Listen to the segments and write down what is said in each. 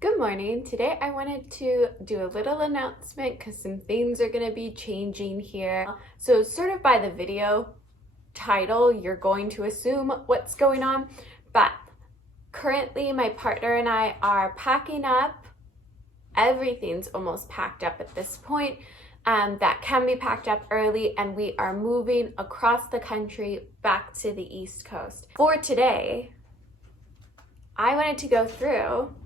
Good morning. Today I wanted to do a little announcement because some things are going to be changing here. So sort of by the video title, you're going to assume what's going on, but currently my partner and I are packing up. Everything's almost packed up at this point. That can be packed up early, and we are moving across the country back to the East Coast. For today, I wanted to go through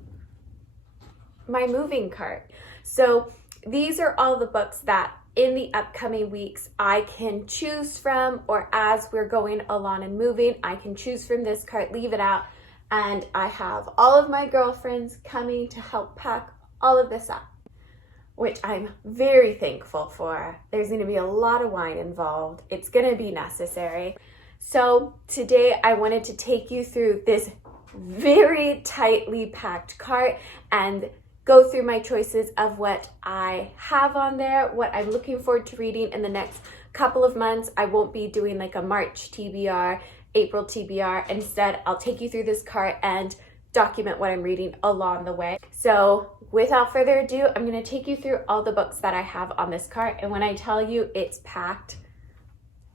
my moving cart. So these are all the books that in the upcoming weeks I can choose from, or as we're going along and moving, I can choose from this cart, leave it out, and I have all of my girlfriends coming to help pack all of this up, which I'm very thankful for. There's going to be a lot of wine involved. It's going to be necessary. So today I wanted to take you through this very tightly packed cart and go through my choices of what I have on there, what I'm looking forward to reading in the next couple of months. I won't be doing like a March TBR, April TBR. Instead, I'll take you through this cart and document what I'm reading along the way. So without further ado, I'm going to take you through all the books that I have on this cart. And when I tell you it's packed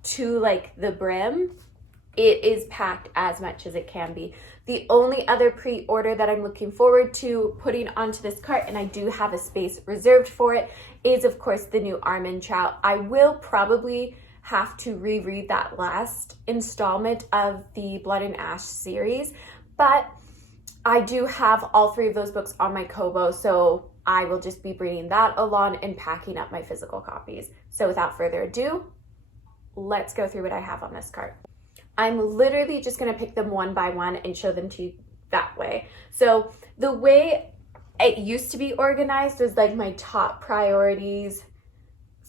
to like the brim, it is packed as much as it can be. The only other pre-order that I'm looking forward to putting onto this cart, and I do have a space reserved for it, is of course the new Almond Trout. I will probably have to reread that last installment of the Blood and Ash series, but I do have all three of those books on my Kobo, so I will just be bringing that along and packing up my physical copies. So without further ado, let's go through what I have on this cart. I'm literally just going to pick them one by one and show them to you that way. So the way it used to be organized was like my top priorities,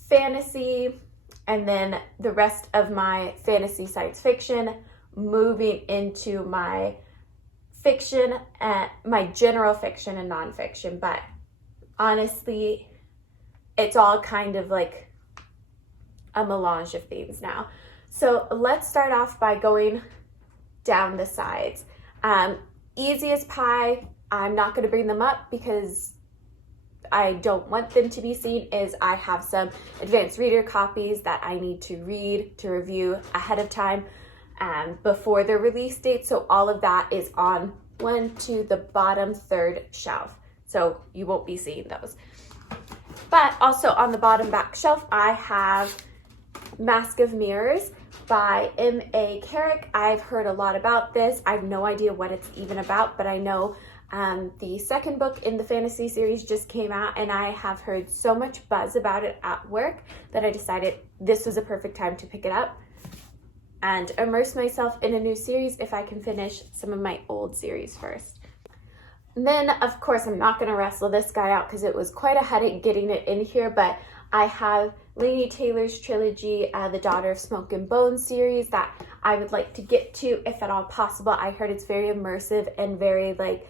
fantasy, and then the rest of my fantasy science fiction, moving into my fiction, and my general fiction and nonfiction. But honestly, it's all kind of like a melange of things now. So let's start off by going down the sides. Easy as pie, I'm not going to bring them up because I don't want them to be seen, is I have some advanced reader copies that I need to read, to review ahead of time before their release date. So all of that is on one to the bottom third shelf. So you won't be seeing those. But also on the bottom back shelf, I have Mask of Mirrors by M.A. Carrick. I've heard a lot about this. I have no idea what it's even about, but I know the second book in the fantasy series just came out, and I have heard so much buzz about it at work that I decided this was a perfect time to pick it up and immerse myself in a new series if I can finish some of my old series first. And then, of course, I'm not going to wrestle this guy out because it was quite a headache getting it in here, but I have Laini Taylor's trilogy, the Daughter of Smoke and Bone series, that I would like to get to if at all possible. I heard it's very immersive and very like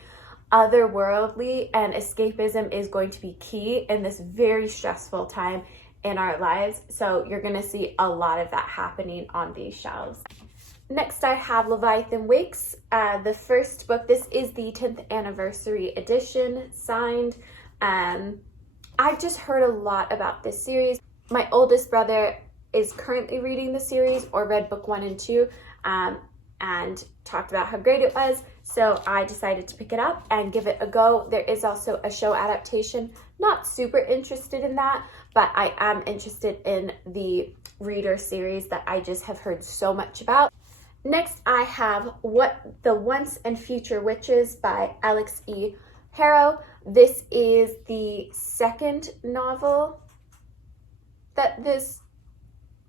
otherworldly, and escapism is going to be key in this very stressful time in our lives. So you're going to see a lot of that happening on these shelves. Next, I have Leviathan Wakes, the first book. This is the 10th anniversary edition, signed. I've just heard a lot about this series. My oldest brother is currently reading the series, or read book 1 and 2, and talked about how great it was. So I decided to pick it up and give it a go. There is also a show adaptation. Not super interested in that, but I am interested in the reader series that I just have heard so much about. Next, I have The Once and Future Witches by Alex E. Harrow. This is the second novel that this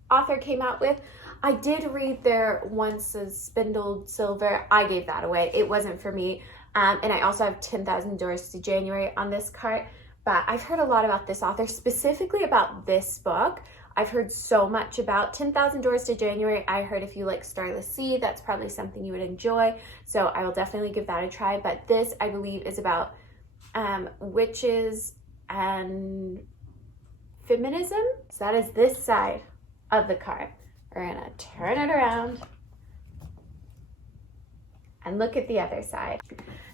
author came out with. I did read their Once a Spindled Silver. I gave that away. It wasn't for me. And I also have 10,000 Doors to January on this cart. But I've heard a lot about this author, specifically about this book. I've heard so much about 10,000 Doors to January. I heard if you like Starley, that's probably something you would enjoy. So I will definitely give that a try. But this, I believe, is about witches and feminism. So that is this side of the cart. We're gonna turn it around and look at the other side.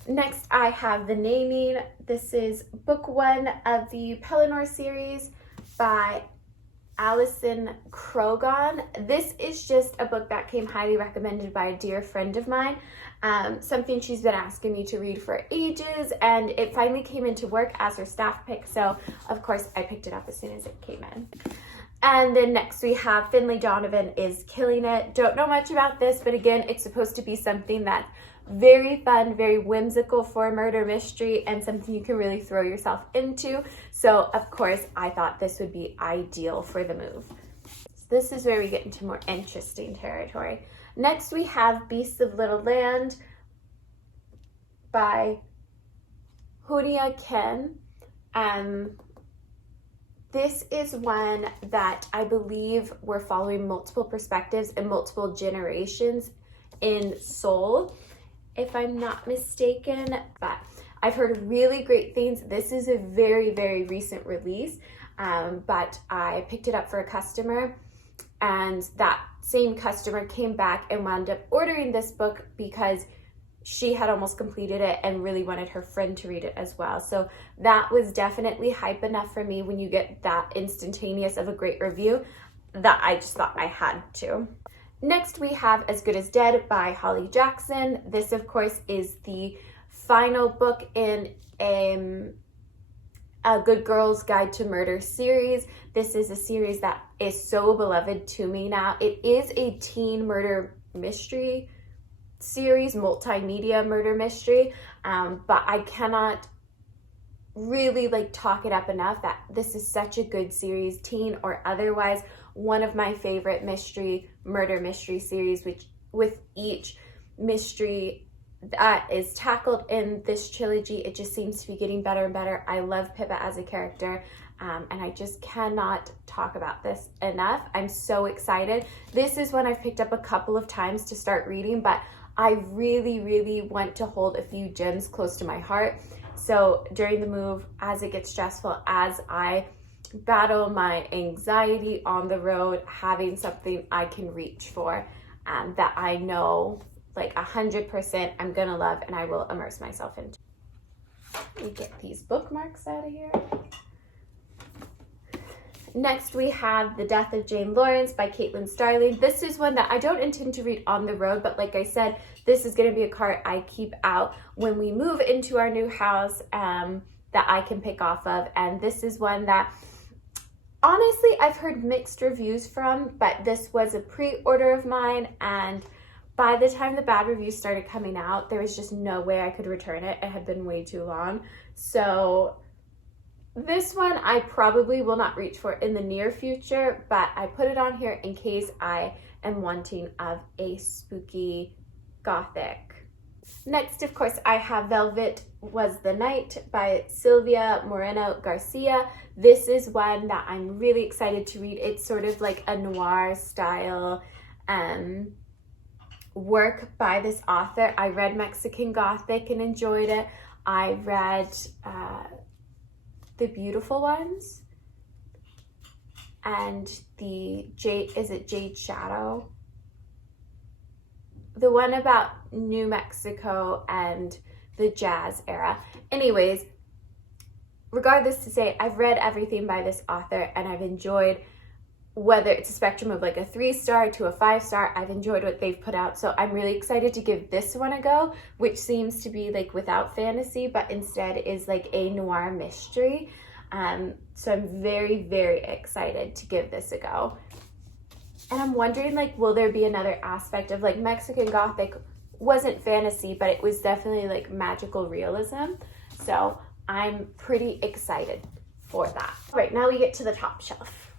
Next, I have The Naming. This is book 1 of the Pelennor series by Alison Krogon. This is just a book that came highly recommended by a dear friend of mine. Something she's been asking me to read for ages, and it finally came into work as her staff pick, so of course I picked it up as soon as it came in. And then next we have Finlay Donovan is Killing It. Don't know much about this, but again, it's supposed to be something that's very fun, very whimsical for a murder mystery, and something you can really throw yourself into. So of course I thought this would be ideal for the move. So this is where we get into more interesting territory. Next we have Beasts of Little Land by Hunia Ken. This is one that I believe we're following multiple perspectives and multiple generations in Seoul, if I'm not mistaken, but I've heard really great things. This is a very, very recent release, but I picked it up for a customer, and that same customer came back and wound up ordering this book because she had almost completed it and really wanted her friend to read it as well. So that was definitely hype enough for me when you get that instantaneous of a great review that I just thought I had to. Next we have As Good as Dead by Holly Jackson. This of course is the final book in a Good Girls Guide to Murder series. This is a series that is so beloved to me now. It is a teen murder mystery series, multimedia murder mystery, but I cannot really talk it up enough that this is such a good series, teen or otherwise. One of my favorite murder mystery series, which with each mystery that is tackled in this trilogy, it just seems to be getting better and better. I love Pippa as a character, and I just cannot talk about this enough. I'm so excited. This is one I've picked up a couple of times to start reading, but I really, really want to hold a few gems close to my heart. So during the move, as it gets stressful, as I battle my anxiety on the road, having something I can reach for, that I know 100% I'm gonna love and I will immerse myself into. Let me get these bookmarks out of here. Next we have The Death of Jane Lawrence by Caitlin Starley. This is one that I don't intend to read on the road, but like I said, this is going to be a cart I keep out when we move into our new house, that I can pick off of. And this is one that honestly I've heard mixed reviews from, but this was a pre-order of mine, and by the time the bad reviews started coming out, there was just no way I could return it. It had been way too long. So this one I probably will not reach for in the near future, but I put it on here in case I am wanting of a spooky gothic. Next, of course, I have Velvet Was the Night by Silvia Moreno Garcia. This is one that I'm really excited to read. It's sort of like a noir style work by this author. I read Mexican Gothic and enjoyed it. I read The Beautiful Ones and the Jade Shadow? The one about New Mexico and the jazz era. Anyways, regardless to say, I've read everything by this author and I've enjoyed, whether it's a spectrum of a 3-star to a 5-star, I've enjoyed what they've put out. So I'm really excited to give this one a go, which seems to be without fantasy, but instead is a noir mystery. So I'm very, very excited to give this a go. And I'm wondering, will there be another aspect of, Mexican Gothic wasn't fantasy, but it was definitely, magical realism. So I'm pretty excited for that. All right, now we get to the top shelf.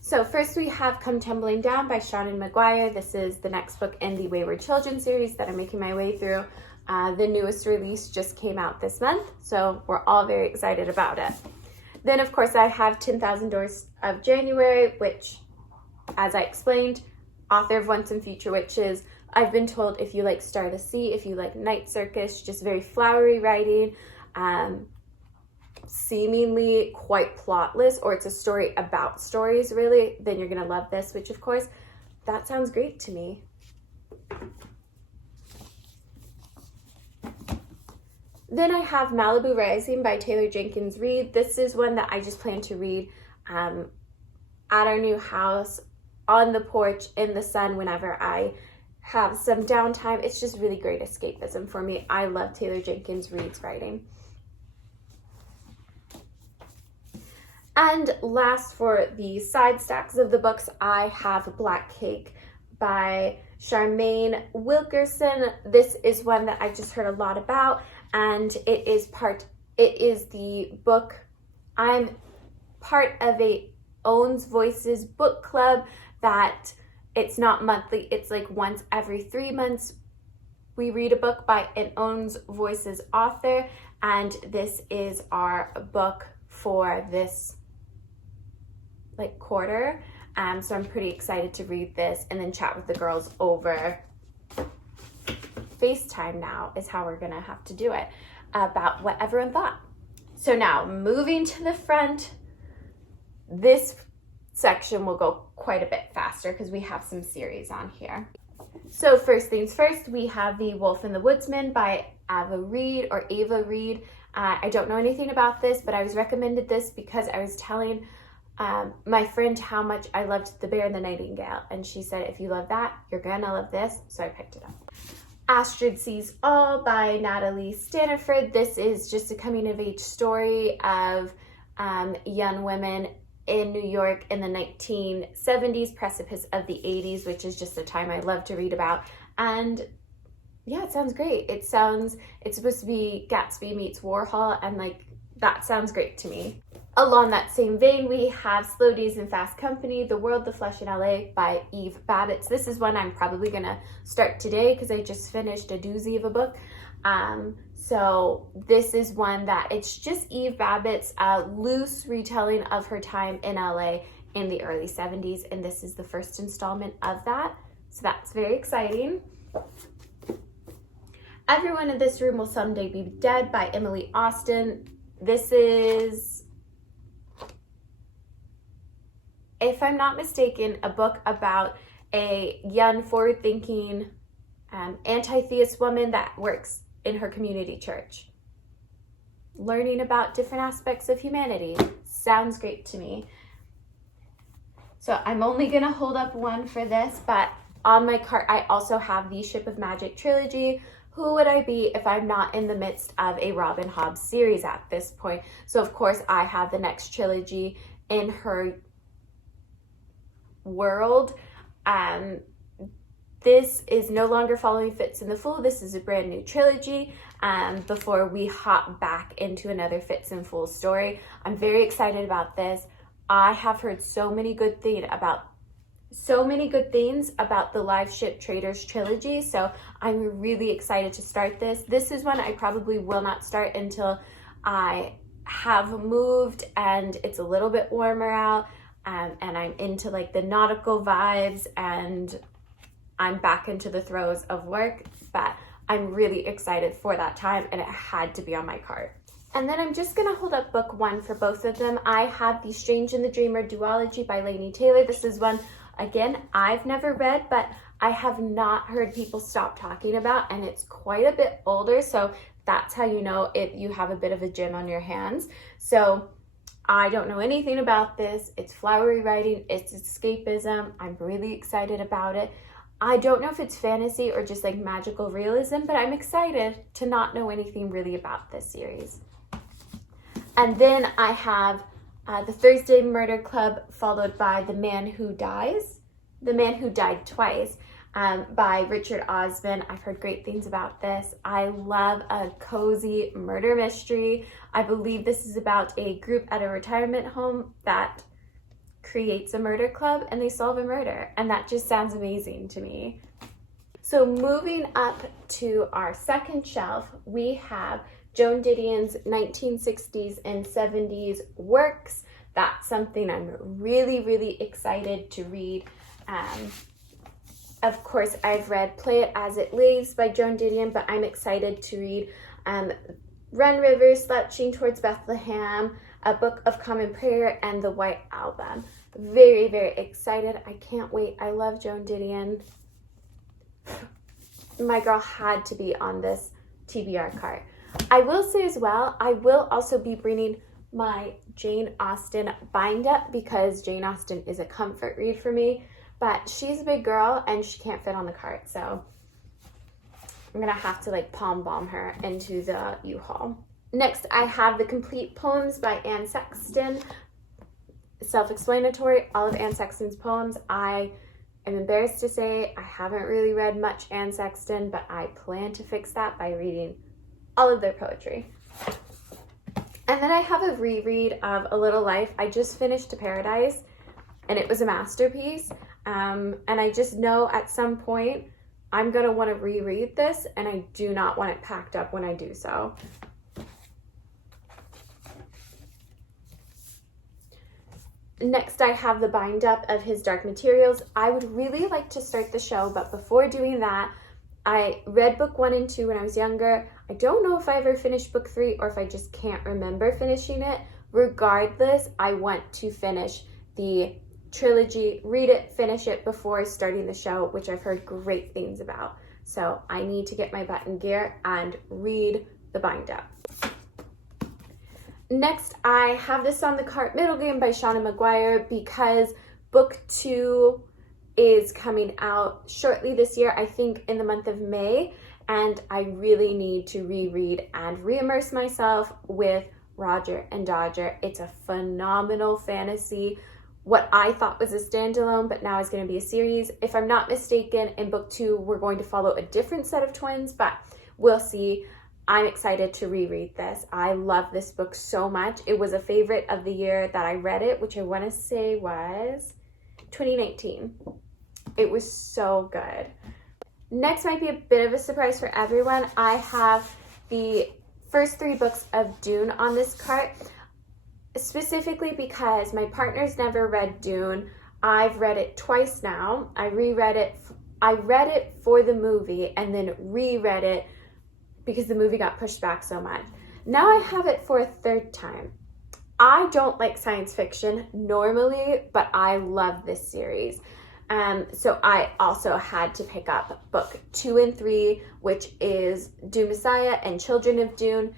So first we have Come Tumbling Down by Seanan McGuire. This is the next book in the Wayward Children series that I'm making my way through. The newest release just came out this month, so we're all very excited about it. Then, of course, I have 10,000 Doors of January, which, as I explained, author of Once and Future Witches. I've been told if you like Star to Sea, if you like Night Circus, just very flowery writing, seemingly quite plotless, or it's a story about stories, really, then you're going to love this, which, of course, that sounds great to me. Then I have Malibu Rising by Taylor Jenkins Reid. This is one that I just plan to read at our new house, on the porch, in the sun, whenever I have some downtime. It's just really great escapism for me. I love Taylor Jenkins Reid's writing. And last, for the side stacks of the books, I have Black Cake by Charmaine Wilkerson. This is one that I just heard a lot about, and it is the book. I'm part of a Owns Voices book club that it's not monthly, it's like once every 3 months we read a book by an Owns Voices author, and this is our book for this like quarter. So I'm pretty excited to read this and then chat with the girls over FaceTime now is how we're gonna have to do it, about what everyone thought. So now moving to the front, this section will go quite a bit faster because we have some series on here. So first things first, we have The Wolf and the Woodsman by Ava Reed. I don't know anything about this, but I was recommended this because I was telling my friend how much I loved The Bear and the Nightingale, and she said, if you love that, you're gonna love this, so I picked it up. Astrid Sees All by Natalie Staniford. This is just a coming-of-age story of young women in New York in the 1970s, precipice of the 80s, which is just a time I love to read about. And yeah, it sounds great. It's supposed to be Gatsby meets Warhol, and like, that sounds great to me. Along that same vein, we have Slow Days and Fast Company, The World, the Flesh in LA by Eve Babbitt. This is one I'm probably gonna start today because I just finished a doozy of a book. So this is one that it's just Eve Babbitt's loose retelling of her time in LA in the early 70s, and this is the first installment of that. So that's very exciting. Everyone in This Room Will Someday Be Dead by Emily Austin. This is, if I'm not mistaken, a book about a young, forward-thinking, anti-theist woman that works in her community church, learning about different aspects of humanity. Sounds great to me. So I'm only gonna hold up one for this, but on my cart, I also have the Ship of Magic trilogy. Who would I be if I'm not in the midst of a Robin Hobb series at this point? So of course I have the next trilogy in her world. This is no longer following Fitz and the Fool. This is a brand new trilogy before we hop back into another Fitz and Fool story. I'm very excited about this. I have heard so many good things about the Live Ship Traders trilogy, so I'm really excited to start this. This is one I probably will not start until I have moved and it's a little bit warmer out, and I'm into like the nautical vibes and I'm back into the throes of work, but I'm really excited for that time and it had to be on my cart. And then I'm just gonna hold up book one for both of them. I have The Strange and the Dreamer Duology by Laini Taylor. This is one, again, I've never read, but I have not heard people stop talking about, and it's quite a bit older, so that's how you know if you have a bit of a gem on your hands. So I don't know anything about this. It's flowery writing, it's escapism. I'm really excited about it. I don't know if it's fantasy or just like magical realism, but I'm excited to not know anything really about this series. And then I have The Thursday Murder Club, followed by The Man Who Died Twice by Richard Osman. I've heard great things about this. I love a cozy murder mystery. I believe this is about a group at a retirement home that creates a murder club and they solve a murder, and that just sounds amazing to me. So moving up to our second shelf, we have Joan Didion's 1960s and 70s works. That's something I'm really, really excited to read. Of course, I've read Play It As It Lays by Joan Didion, but I'm excited to read Run River, Slouching Towards Bethlehem, A Book of Common Prayer, and The White Album. Very, very excited. I can't wait. I love Joan Didion. My girl had to be on this TBR cart. I will say as well, I will also be bringing my Jane Austen bind up because Jane Austen is a comfort read for me, but she's a big girl and she can't fit on the cart, so I'm gonna have to like palm bomb her into the U-Haul. Next, I have the complete poems by Anne Sexton. Self-explanatory, all of Anne Sexton's poems. I am embarrassed to say I haven't really read much Anne Sexton, but I plan to fix that by reading all of their poetry. And then I have a reread of A Little Life. I just finished To Paradise, and it was a masterpiece. And I just know at some point I'm gonna want to reread this, and I do not want it packed up when I do so. Next, I have the bind up of his Dark Materials. I would really like to start the show, but before doing that, I read book 1 and 2 when I was younger. I don't know if I ever finished book 3 or if I just can't remember finishing it. Regardless, I want to finish the trilogy, read it, finish it before starting the show, which I've heard great things about. So I need to get my butt in gear and read the bind up. Next, I have this on the cart, Middle Game by Shauna Maguire, because book 2 is coming out shortly this year, I think in the month of May, and I really need to reread and re-immerse myself with Roger and Dodger. It's a phenomenal fantasy, what I thought was a standalone, but now is going to be a series. If I'm not mistaken, in book 2, we're going to follow a different set of twins, but we'll see. I'm excited to reread this. I love this book so much. It was a favorite of the year that I read it, which I want to say was 2019. It was so good. Next might be a bit of a surprise for everyone. I have the first 3 books of Dune on this cart, specifically because my partner's never read Dune. I've read it twice now. I read it for the movie and then reread it because the movie got pushed back so much. Now I have it for a 3rd time. I don't like science fiction normally, but I love this series. So I also had to pick up book 2 and 3, which is Dune Messiah and Children of Dune.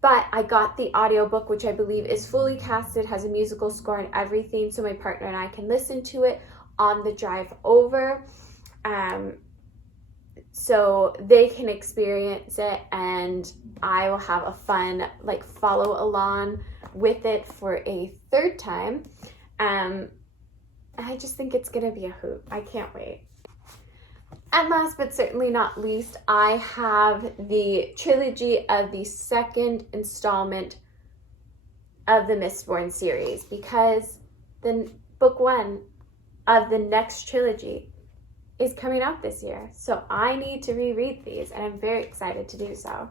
But I got the audiobook, which I believe is fully casted, has a musical score and everything, so my partner and I can listen to it on the drive over. So they can experience it, and I will have a fun like follow along with it for a 3rd time. I just think it's gonna be a hoot. I can't wait. And last but certainly not least, I have the trilogy of the 2nd installment of the Mistborn series, because the book 1 of the next trilogy is coming out this year. So I need to reread these, and I'm very excited to do so.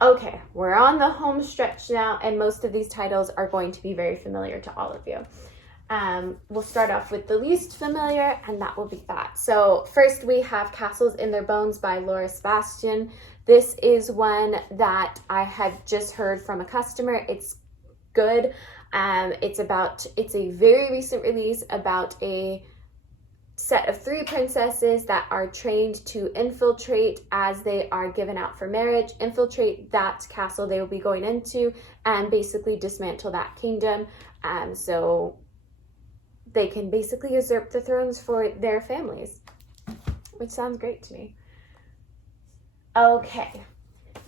Okay, we're on the home stretch now, and most of these titles are going to be very familiar to all of you. We'll start off with the least familiar, and that will be that. So first we have Castles in Their Bones by Laura Sebastian. This is one that I had just heard from a customer. It's good. It's a very recent release about a set of 3 princesses that are trained to infiltrate as they are given out for marriage, infiltrate that castle they will be going into and basically dismantle that kingdom. So they can basically usurp the thrones for their families, which sounds great to me. Okay,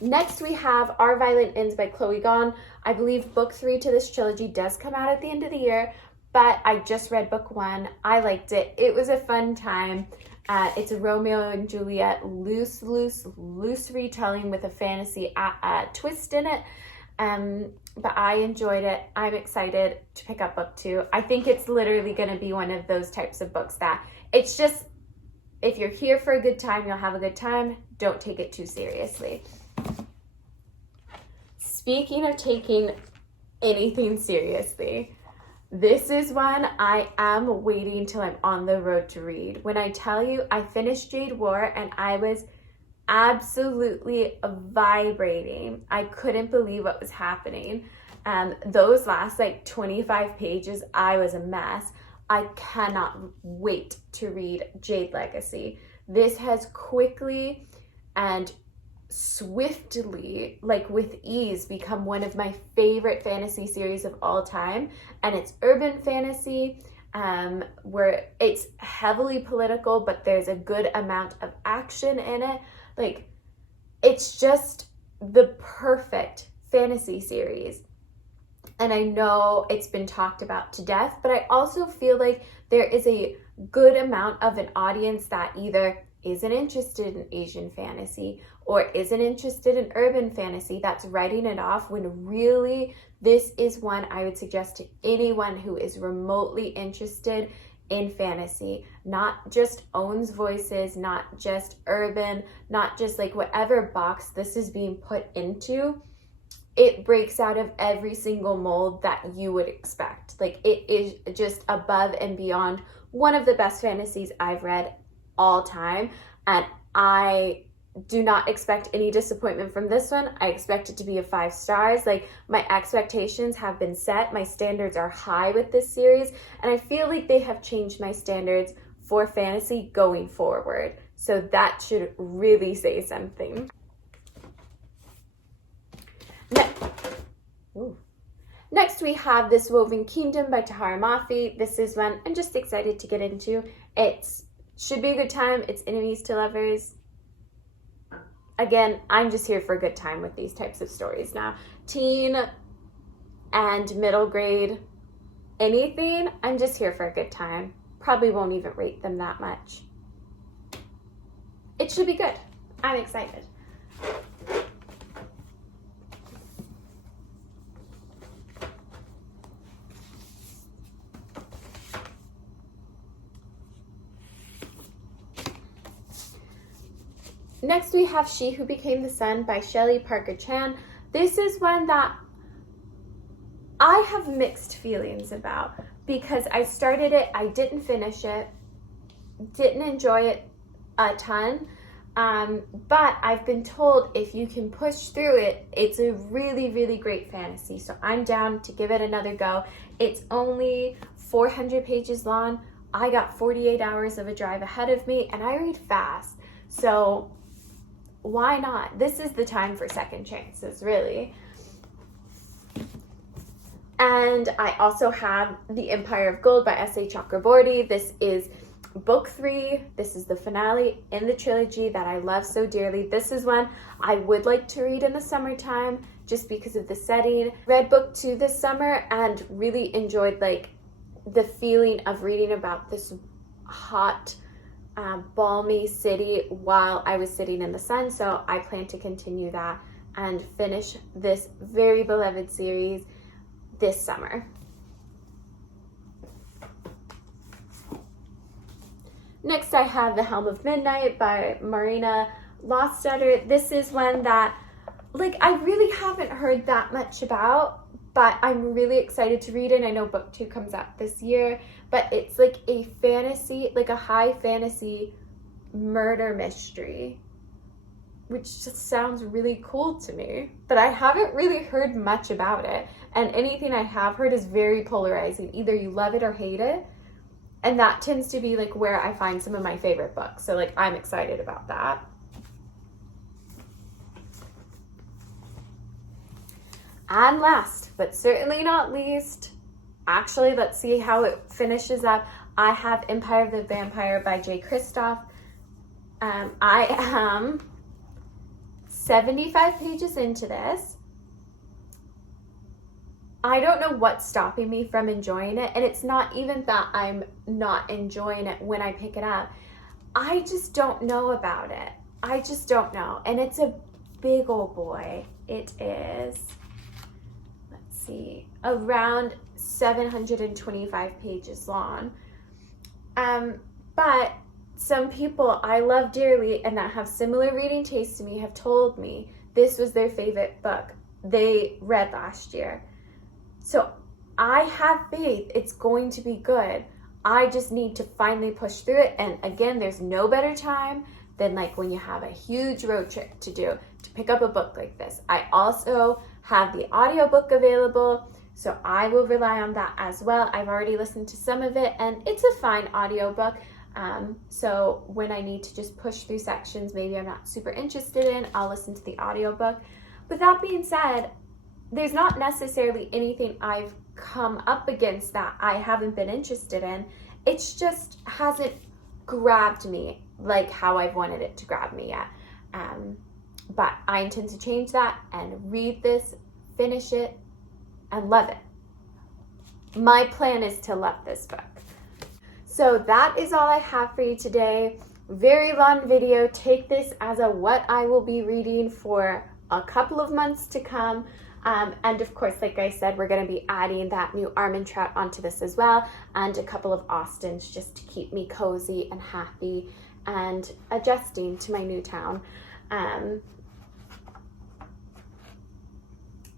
next we have Our Violent Ends by Chloe Gone. I believe book 3 to this trilogy does come out at the end of the year, but I just read book 1. I liked it. It was a fun time. It's a Romeo and Juliet loose retelling with a fantasy twist in it. But I enjoyed it. I'm excited to pick up book 2. I think it's literally going to be one of those types of books that it's just, if you're here for a good time, you'll have a good time. Don't take it too seriously. Speaking of taking anything seriously, this is one I am waiting till I'm on the road to read. When I tell you I finished Jade War and I was absolutely vibrating. I couldn't believe what was happening. Those last like 25 pages, I was a mess. I cannot wait to read Jade Legacy. This has quickly and swiftly, like with ease, become one of my favorite fantasy series of all time. And it's urban fantasy, where it's heavily political, but there's a good amount of action in it. Like, it's just the perfect fantasy series. And I know it's been talked about to death, but I also feel like there is a good amount of an audience that either isn't interested in Asian fantasy or isn't interested in urban fantasy that's writing it off, when really this is one I would suggest to anyone who is remotely interested in fantasy, not just owns voices, not just urban, not just like whatever box this is being put into. It breaks out of every single mold that you would expect. Like, it is just above and beyond one of the best fantasies I've read all time. And I do not expect any disappointment from this one. I expect it to be a 5 stars. Like, my expectations have been set. My standards are high with this series. And I feel like they have changed my standards for fantasy going forward. So that should really say something. Next, we have This Woven Kingdom by Tahara Mafi. This is one I'm just excited to get into. It should be a good time. It's enemies to lovers. Again, I'm just here for a good time with these types of stories now. Teen and middle grade, anything, I'm just here for a good time. Probably won't even rate them that much. It should be good. I'm excited. Next, we have She Who Became the Sun by Shelley Parker Chan. This is one that I have mixed feelings about, because I started it, I didn't finish it, didn't enjoy it a ton, but I've been told if you can push through it, it's a really, really great fantasy. So I'm down to give it another go. It's only 400 pages long. I got 48 hours of a drive ahead of me, and I read fast. So why not? This is the time for second chances, really. And I also have The Empire of Gold by S.A. Chakraborty. This is book 3. This is the finale in the trilogy that I love so dearly. This is one I would like to read in the summertime just because of the setting. Read book 2 this summer and really enjoyed like the feeling of reading about this hot, balmy city while I was sitting in the sun. So I plan to continue that and finish this very beloved series this summer. Next, I have The Helm of Midnight by Marina. Stutter. This is one that, like, I really haven't heard that much about, but I'm really excited to read it. I know book 2 comes out this year, but it's like a fantasy, like a high fantasy murder mystery, which just sounds really cool to me, but I haven't really heard much about it. And anything I have heard is very polarizing. Either you love it or hate it. And that tends to be like where I find some of my favorite books. So like, I'm excited about that. And last, but certainly not least, actually, let's see how it finishes up. I have Empire of the Vampire by J. Kristoff. I am 75 pages into this. I don't know what's stopping me from enjoying it, and it's not even that I'm not enjoying it when I pick it up. I just don't know about it. I just don't know. And it's a big old boy. It is, let's see, around 725 pages long. But some people I love dearly and that have similar reading tastes to me have told me this was their favorite book they read last year. So I have faith it's going to be good. I just need to finally push through it. And again, there's no better time than like when you have a huge road trip to do to pick up a book like this. I also have the audiobook available, so I will rely on that as well. I've already listened to some of it and it's a fine audiobook. So when I need to just push through sections maybe I'm not super interested in, I'll listen to the audiobook. But that being said, there's not necessarily anything I've come up against that I haven't been interested in. It's just hasn't grabbed me like how I've wanted it to grab me yet. But I intend to change that and read this, finish it, and love it. My plan is to love this book. So that is all I have for you today. Very long video. Take this as a what I will be reading for a couple of months to come. And of course, like I said, we're going to be adding that new Armin trout onto this as well, and a couple of Austins just to keep me cozy and happy and adjusting to my new town.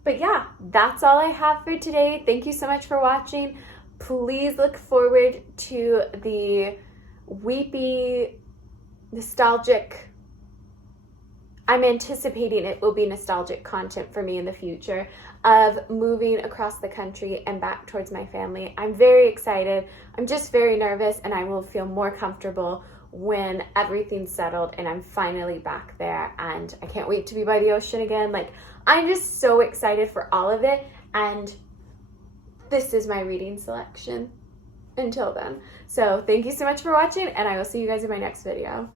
But yeah, that's all I have for today. Thank you so much for watching. Please look forward to the weepy, nostalgic, I'm anticipating it will be nostalgic content for me in the future of moving across the country and back towards my family. I'm very excited. I'm just very nervous, and I will feel more comfortable when everything's settled and I'm finally back there, and I can't wait to be by the ocean again. Like, I'm just so excited for all of it, and this is my reading selection until then. So thank you so much for watching, and I will see you guys in my next video.